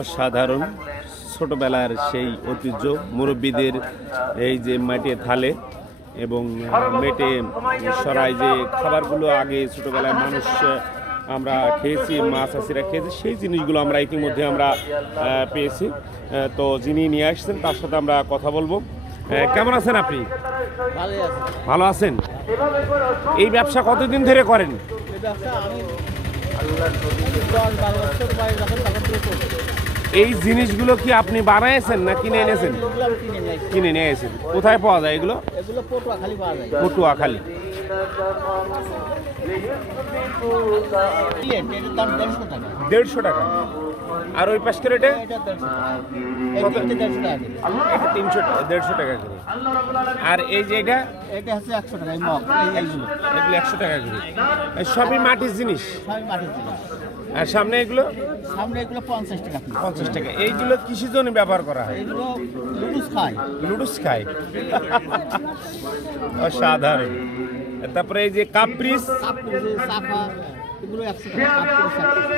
অসাধারণ ছোটবেলার সেই ঐতিহ্য মুরব্বীদের এই যে মাটি থালে এবং মেটে সরাই যে খাবারগুলো আগে ছোটবেলায় মানুষ আমরা খেয়েছি, মাছ চাষিরা খেয়েছি, সেই জিনিসগুলো আমরা ইতিমধ্যে আমরা পেয়েছি। তো যিনি নিয়ে আসছেন তার সাথে আমরা কথা বলবো। কেমন আছেন আপনি? ভালো আছেন। এই ব্যবসা কতদিন ধরে করেন? এই জিনিসগুলো কি আপনি বানাইছেন না কিনে এনেছেন? কিনে নিয়ে এসেছেন। কোথায় পাওয়া যায় এগুলো? পটুয়াখালী। দেড়শো টাকা। আর ওই পাশ করে 150 টাকা করে। আর এই যে এটা 100 টাকা। এগুলো 100 টাকা করে। সবই মাটির জিনিস। আর সামনে এগুলো 50 টাকা। 50 টাকা। এইগুলো কিসের জন্য ব্যবহার করা হয়? লুডুস খায়। অসাধারণ। তারপরে এই যে কাপ্রিস,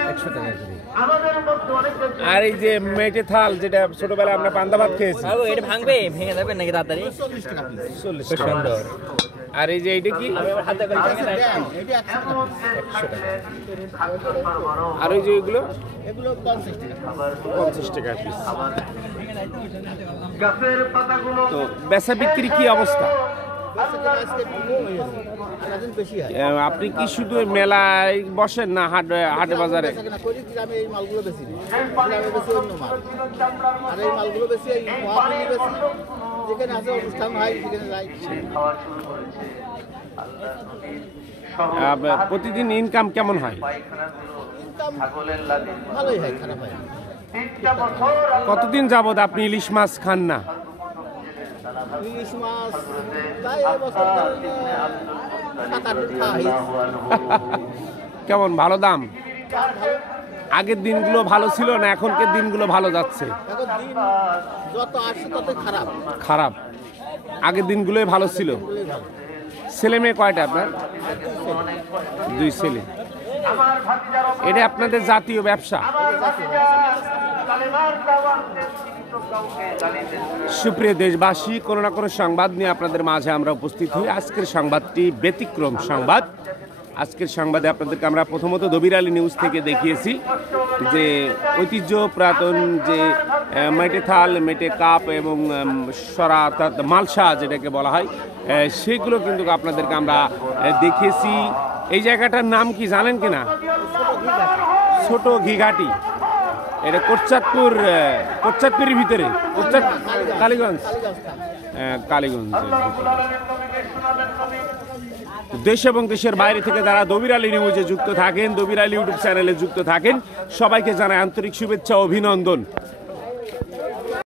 100 টাকা করে। আর এই যে মেটে থাল, যেটা ছোটবেলায় আমরা পান্তা ভাত খেয়েছি, এটা ভাঙবে, ভেঙে যাবে নাকি তাড়াতাড়ি? 40 টাকা। সুন্দর। আর এই যে এইটা কি? 100 টাকা। আর ওই যে এগুলো 50 50 টাকা টাকা। পিস। তো বেচা বিক্রি কি অবস্থা? আপনি কি শুধু মেলায় বসেন না হাটে বাজারে? প্রতিদিন ইনকাম কেমন হয়? ভালোই হয়, খারাপ হয়। কতদিন যাবত আপনি ইলিশ মাছ খান না? ইলিশ মাছ তাই এবছর কেমন? ভালো দাম? আগের দিনগুলো ভালো ছিল না এখনকার দিনগুলো ভালো যাচ্ছে? এখন দিন যত আসছে তত খারাপ। আগের দিনগুলোই ভালো ছিল। ছেলে মেয়ে কয়টা আপনার? 2 ছেলে। এটা আপনাদের জাতীয় ব্যবসা? সুপ্রিয় দেশবাসী, কোনো না কোনো সংবাদ নিয়ে আপনাদের মাঝে আমরা উপস্থিত হই। আজকের সংবাদটি ব্যতিক্রম সংবাদ। আজকের সংবাদে আপনাদেরকে আমরা প্রথমত দবির আলী নিউজ থেকে দেখিয়েছি যে ঐতিহ্য পুরাতন যে মেটে থাল, মেটে কাপ এবং সরা অর্থাৎ মালসা যেটাকে বলা হয়, সেগুলো কিন্তু আপনাদেরকে আমরা দেখিয়েছি। এই জায়গাটার নাম কি জানেন কিনা? ছোট ঘিঘাটি। এটা কোটচাঁদপুরের ভিতরে, কালীগঞ্জ। দেশ এবং দেশের বাইরে থেকে যারা দবির আলী নিউজে যুক্ত থাকেন, দবির আলী ইউটিউব চ্যানেলে যুক্ত থাকেন, সবাইকে জানাই আন্তরিক শুভেচ্ছা ও অভিনন্দন।